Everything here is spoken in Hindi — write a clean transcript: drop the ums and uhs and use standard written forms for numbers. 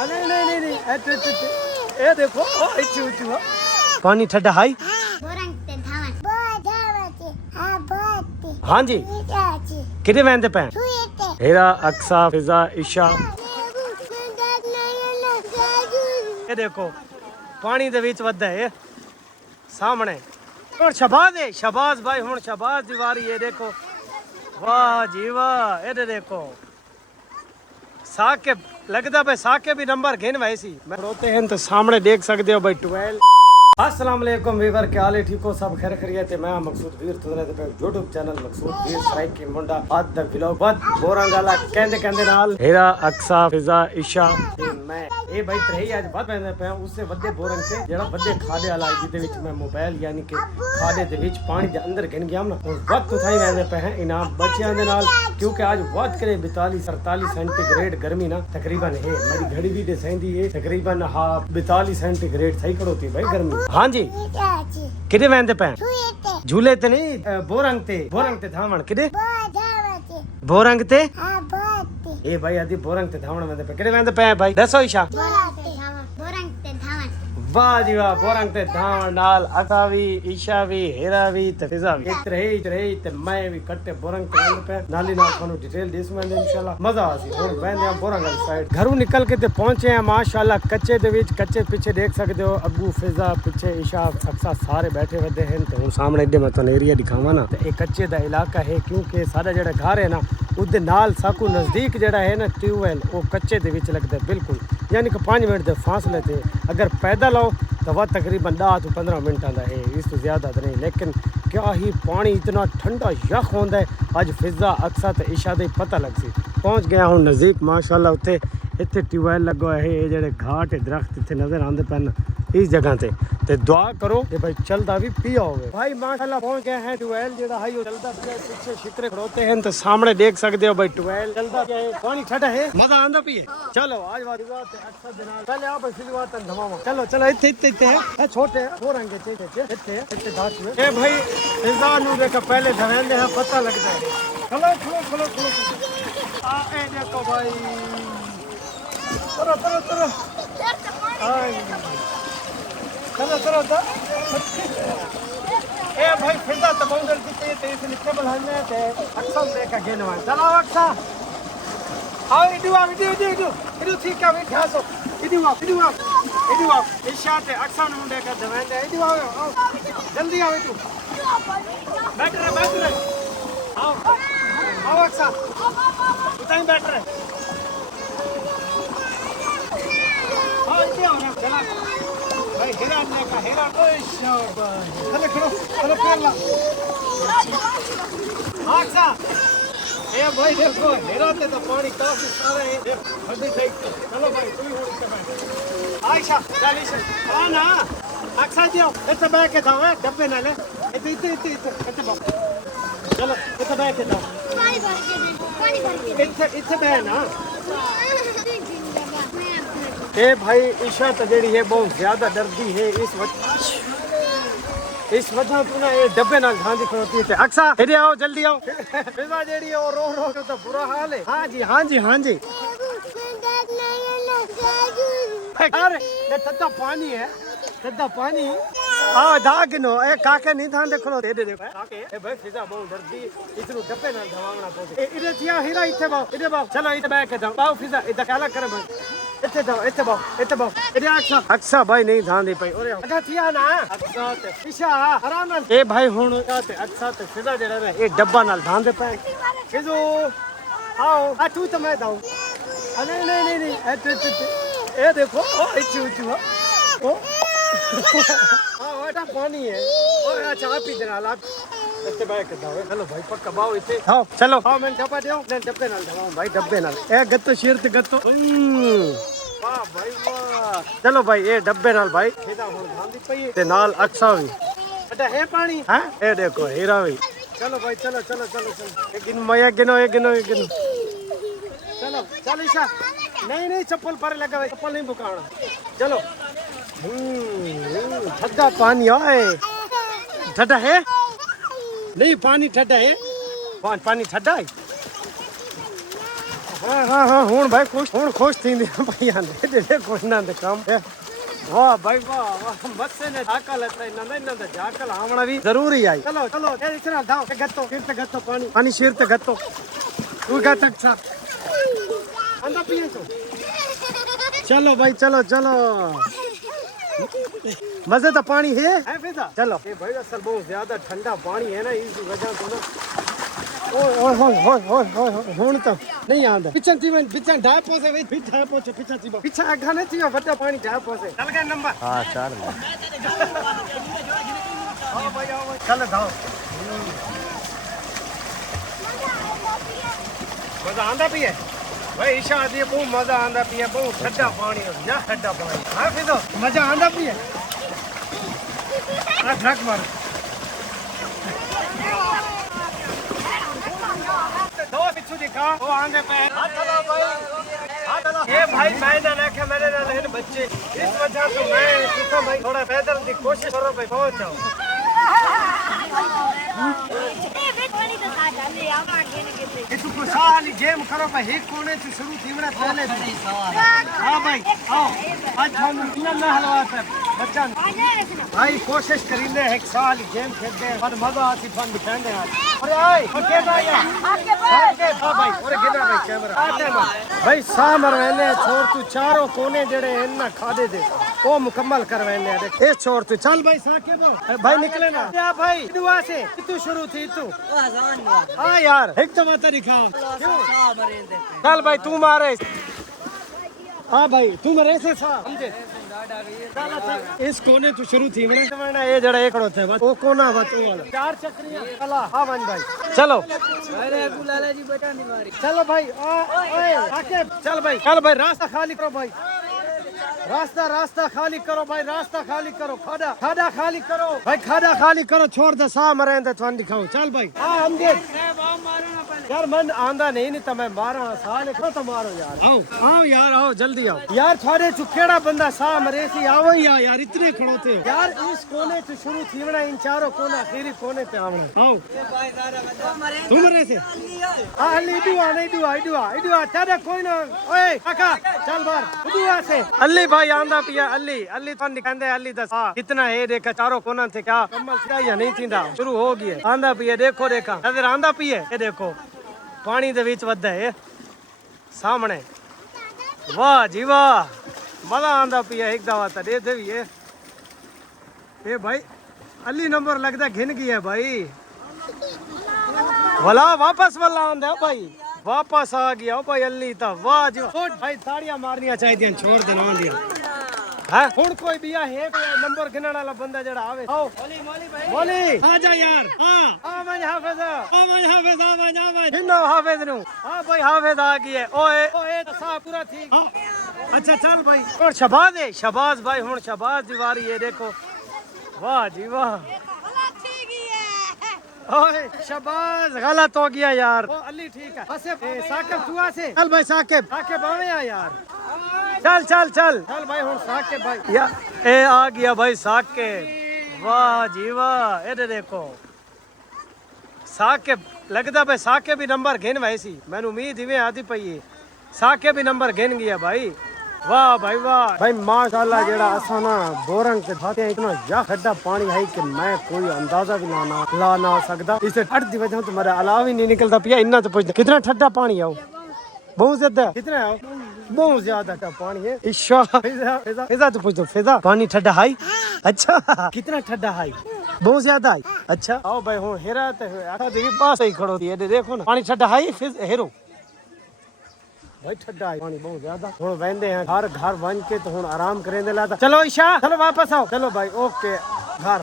नहीं नहीं नहीं ये देखो इच्छू पानी ठंडा हाई। हाँ जी किधे वहदे पे हेरा अक्सा फिजा ईशा ये देखो पानी दे विच वधदा है सामने और शहबाज है शहबाज भाई हुन शहबाज दी वारी है देखो वाह जी वाह ये देखो साके लगता पे साके भी नंबर घेन वैसी मैं रोते हैं तो सामने देख सकते हो भाई 12। अस्सलाम वालेकुम वीवर क्या हाल है ठीक हो सब खैर खैरियत है मैं मकसूद वीर तुंदरे पे YouTube चैनल मकसूद वीर सराय की मुंडा आज द व्लॉग बद बोरंगाला कहंदे कहंदे नाल हेरा अक्सा फिजा ईशा ते मैं ये भाई तरही आज बात कहंदे पे उससे वड्डे बोरंग से जेड़ा वड्डे खादे वाला जिदे विच मैं मोबाइल यानी कि खादे दे विच पानी दे अंदर गिन गया ना और वक्त उठाई वहदे पे हैं इनाम बच्चियां दे नाल क्योंकि आज बात करे 42 47 सेंटीग्रेड गर्मी ना तकरीबन है मेरी घड़ी भी दसेंदी है तकरीबन हां 42 सेंटीग्रेड सही करोती भाई गर्मी। हाँ जी किधे वहदे पे झूले ते नहीं बोरंग ते धावण किधे बोरंग ते ए भाई आदि बोरंग ते धावण वहदे पे किधे वहदे पे भाई दसो ईशा वाह जी वाह बोरंग ते धावण नाल असा भी ईशा भी हेरा भी ते फिजा भी इतरे ते मैं भी कट्टे बोरंग ते वहदे पे नाली नाल थानू डिटेल देस में इंशाल्लाह मजा आसी और वहदे हम बोरंग वाली साइड घरों निकल के ते पहुंचे हैं माशाल्लाह कच्चे दे विच कच्चे पीछे देख सकते हो अबू फिजा पीछे ईशा अक्सा सारे बैठे वदे हैं ते हुन सामने इधे मैं तो एरिया दिखावा ना ते एक कच्चे दा इलाका है क्योंकि सारा जेड़ा घर है ना उदे नाल साकू नजदीक जेड़ा है ना ट्यूबवेल वो कच्चे दे विच लगदा बिल्कुल यानी कि 5 मिनट दे फासले ते अगर पैदल आओ तो वह तकरीबन 10 से 15 मिनट का है इस तो ज़्यादा तो नहीं लेकिन क्या ही पानी इतना ठंडा यख होंदा है अज फिजा अक्सा ते ईशा दे पता लग सी पहुँच गया हूँ नज़दीक माशाल्लाह उत्थे इत्थे ट्यूबवेल लगा है ये जेडे घाट है दरख्त इत्थे नज़र आंदे पैन इस जगह ते दुआ करो कि भाई चलदा भी पिया होवे भाई माशाल्लाह पहुंच गए हैं ट्यूबवेल जेड़ा है वो चलदा पिया पीछे शिकरे खड़ोते हैं तो सामने देख सकते हो भाई ट्यूबवेल चलदा पिया है पानी ठंडा है मजा आंदा पिए चलो आज वाली बात है अक्सर दिन पहले आप फिलवा तन धमावा चलो चलो इत्थे है छोटे हो रंगे इत्थे घाट में ए भाई फिजा नु देखो पहले धवेंदे हैं पता लगदा है चलो आ ए देखो भाई चलो चलो ए भाई फिजा तबंदर किते ते इस लिखे बलहने ते अक्सर देखा गेनवा चलो अक्सा आओ इडू ठीक है बैठा सो इडू ईशा ते अक्सा नु देखा दवेंदे इडू आओ जल्दी आओ इडू बैठ रहे आओ अक्सा उताई बैठ रहे हां इडू आओ ना चला भाई हेरा ने का हेरा ओए शाबाश चलो खेलना आजा ए भाई देखो हेरा ते तो पानी काफी सारा है हदी देख चलो भाई तू ही हो इसके बैठ आयशा चल ईशा आ ना अक्सा जी इधर बैठ के जाओ डब्बे ना ले इधर बाप चलो इधर बैठ के जाओ पानी भर के इधर बैठ ना ए भाई ईशा तो जेड़ी है बहुत ज्यादा डरदी है इस वजह तू ना ये डब्बे नाल ढांदी खड़ोती है अक्सा इधर आओ जल्दी आओ फिजा जेड़ी है रो के तो बुरा हाल है हां जी अरे ये ठंडा पानी है आ दागिनो ए काके नहीं थान देखो दे काके ए भाई फिजा बहुत डरदी इतनु डब्बे नाल धवावना पड़े इधर थिया हीरा इधर बाओ चलो इधर बैठ के जाओ बाओ फिजा इधर काला करे भाई इत्ते बाओ इधर अक्सा भाई नहीं ध्यान दे पाई ओरे अच्छा थिया ना अक्सा ते ईशा आराम नाल ए भाई हुन ते अक्सा ते फिजा जेड़ा ना ए डब्बा नाल ध्यान दे पाए फिजो आओ आ तू तो मैं दाऊ नहीं ए देखो ओ इच्छू ओ हां वाटा पानी है ओ अच्छा आप ही देना आप इत्ते बैठ के दाओ चलो भाई पक्का बाओ इत्ते आओ चलो हां मैं डब्बा देओ डब्बे नाल दवाऊं भाई डब्बे नाल ए गत्तो शेर ते गत्तो वाह भाई वाह चलो भाई ये डब्बे नाल भाई फिजा हुन ध्यान दी पई ते नाल अक्सा भी बेटा है पानी हां ए देखो हीरा भी चलो भाई चलो एक गिनो चलो ईशा नहीं चप्पल पर लगा भाई चप्पल नहीं बुकाना चलो ठंडा पानी है ठंडा है नहीं पानी ठंडा है पानी ठंडा है हाँ हूँ भाई खुश थी भाई आंदे जेडे कुछ ना काम वाह भाई वाह बच्चे ने झाकल है इन्ना झाकल आवना भी जरूरी आई चलो चलो इतना दाओ गत्तो सिर ते गत्तो पानी सिर ते गत्तो तू गत्त अच्छा अंदर पिए तो चलो भाई चलो मजे तो पानी है फिजा चलो ये भाई असल बहुत ज्यादा ठंडा पानी है ना इस वजह से ना हुन तो नहीं आंदा पिछन थी मैं पिछन ढाई पोसे वे फिर ढाई पोसे पिछन थी पिछन आगा नहीं थी बड़ा पानी ढाई पोसे चल गए नंबर हां चार आओ भाई चल जाओ मजा आंदा पिए भाई ईशा आदि बहुत मजा आंदा पिए बहुत ठंडा पानी या ठंडा पानी हां फिर तो मजा आंदा पिए आ ढक मार दो पिछू दिखा वो आंदे पे हाथ चला भाई ये भाई मैं ना लेके मेरे ना लेने बच्चे इस वजह से मैं सोचा भाई थोड़ा पैदल की कोशिश करो भाई पहुंच जाओ तू को साली गेम करो भाई एक कोने से शुरू थी मेरा पहले हां भाई आओ आज हम तीन में हलवा पे बच्चा भाई कोशिश करीने एक साल गेम खेलते हैं पर मजा आती फन दिखाने आज अरे आए ओके भाई आके भाई अरे गिरा भाई कैमरा आते ना भाई सामर वेले छोड़ तू चारों कोने जेड़े इन्ना खादे दे वो मुकम्मल करवेले देख ए छोड़ तू चल भाई साके भाई निकले ना या भाई दुआ से तू शुरू थी तू हां यार एक तो मत दिखा चल भाई तू मारे हाँ भाई तू मेरे से समझे इस कोने तू शुरू थी मैंने ये जरा एकड़ो थे बस वो कोना बस वो वाला चार चक्रियां चला हां मान भाई चलो अरे गुलाला जी बेटा नहीं मारी चलो भाई ओए आके चल भाई रास्ता खाली करो भाई रास्ता खाली करो भाई रास्ता खाली करो खाड़ा खाली करो भाई खाड़ा खाली करो छोड़ दे सा मरे दे थान दिखाओ चल भाई हां हम दे यार मन आंदा नहीं तो मैं मारा साल को तो मारो यार आओ यार आओ जल्दी आओ यार थारे चुकेड़ा बंदा सा मरे सी आओ यार इतने खड़ोते हो यार इस कोने से शुरू थी बना इन चारों कोना आखिरी कोने पे आवना आओ तू मरे से हां अली दुआ तेरे कोई ना ओए काका चल बाहर दुआ से अली भाई आंदा पिया अली तो कहंदे अली दस कितना है देखा चारों कोना थे क्या कमल था या नहीं थींदा शुरू हो गई आंदा पिया देखो देखा नजर आंदा पिए ये देखो पानी दे विच वधा है सामने वाह जी वाह मजा आंदा पिया एक दवा तो दे भी है ये भाई अली नंबर लगता घिन गई है भाई वाला वापस वाला आंदा भाई वापस आ गया भाई अली तो वाह जी भाई ताड़ियां मारनियां चाहिए छोड़ देना दिया हां हुन कोई बिया है कोई नंबर गिनने वाला बंदा जड़ा आवे आओ मोली आ जा यार हां मैं हाफिज गिनो हाफिज नु हां भाई हाफिज आ गई है ओए तो सा पूरा ठीक अच्छा चल भाई और शबाज भाई हुन शबाज दीवारी है देखो वाह जी वाह ओए शबाज गलत हो गया यार ओ अली ठीक है साकिब दुआ से चल भाई साकिब आवे यार चल भाई हुन साकिब भाई या ए आ गया भाई साकिब वाह जी वाह ए देखो साकिब लगदा भाई साकिब भी नंबर गिन वैसी मैंने उम्मीद इवें आती पई साकिब भी नंबर गिन गया भाई वाह भाई माशाल्लाह जेड़ा असा ना बोरंग के खाते इतना या खड्डा पानी है कि मैं कोई अंदाजा भी ला ना सकता इसे अड़ दी वजह तुम्हारे अलावा ही नहीं निकलता पिया इन्ना तो पूछता कितना ठंडा पानी है बहुत ज्यादा कितना है बहुत ज्यादा पानी है ईशा फिजा तो पूछ दो फिजा पानी ठंडा है अच्छा कितना ठंडा है बहुत ज्यादा है अच्छा आओ भाई हो हेरा तो पास ही खड़ो थी देखो ना पानी ठंडा है हेरो भाई ठंडा है पानी बहुत ज्यादा हुन वेंदे हैं घर बन के तो हुन आराम करेंदे लाता चलो ईशा चलो वापस आओ चलो भाई ओके घर